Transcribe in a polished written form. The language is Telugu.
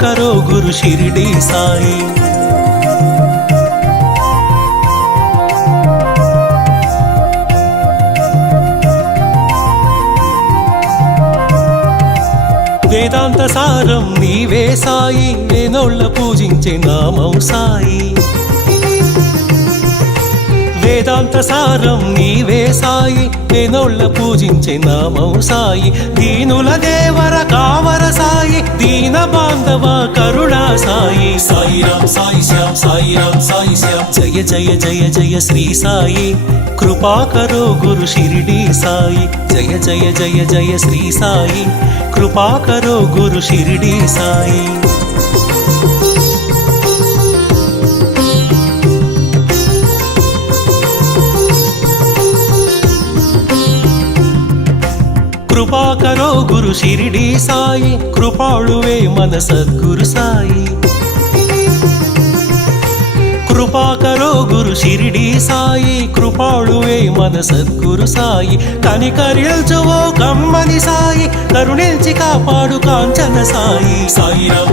కరో గురు షిరిడి సాయి. వేదాంత సారం నీవే సాయి, వేనోళ్ళ పూజించే నామం సాయి. వేదాంత సారం నీవే సాయి, వేనోళ్ళ పూజించే నామం సాయి. దీనుల దేవర కావర సాయి, దీన బాంధవ కరుణా సాయి. సాయిరాం సాయి శ్యాం, సాయిరాం సాయి శ్యాం, జయ జయ జయ జయ శ్రీ సాయి. కృపా కరో గురు షిరిడి సాయి, జయ జయ జయ జయ శ్రీ సాయి. కృపా కరో గురు షిరిడి సాయి. కృపా కరో గురు షిరిడి సాయి, కృపాళువే మన సద్గురు సాయి. కృపా కరో గురు షిరిడి సాయి, కృపాళువే మన సద్గురు సాయి. కనికరించువో కమ్మని సాయి, కరుణించి కాపాడు కాంచన సాయి. సాయిరాం